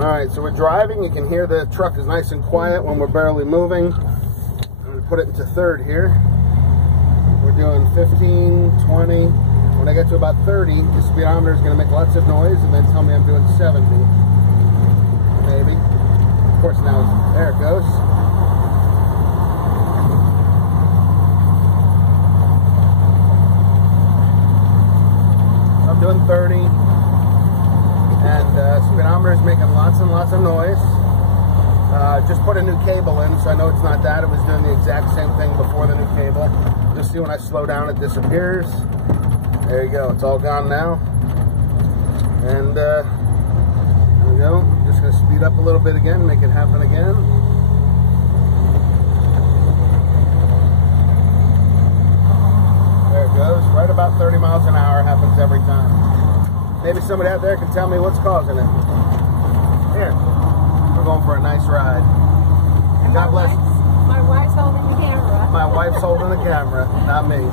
Alright, so we're driving. You can hear the truck is nice and quiet when we're barely moving. I'm going to put it into third here. We're doing 15, 20. When I get to about 30, the speedometer is going to make lots of noise and then tell me I'm doing 70. Maybe. Of course, now, there it goes. I'm doing 30. And speedometer is making lots and lots of noise. Just put a new cable in, so I know it's not that. It was doing the exact same thing before the new cable. You'll see when I slow down, it disappears. There you go. It's all gone now. And there we go. I'm just going to speed up a little bit again, make it happen again. There it goes. Right about 30 miles an hour. Happens every time. Maybe somebody out there can tell me what's causing it. Here, we're going for a nice ride. And God bless. My wife's holding the camera. My wife's holding the camera, not me.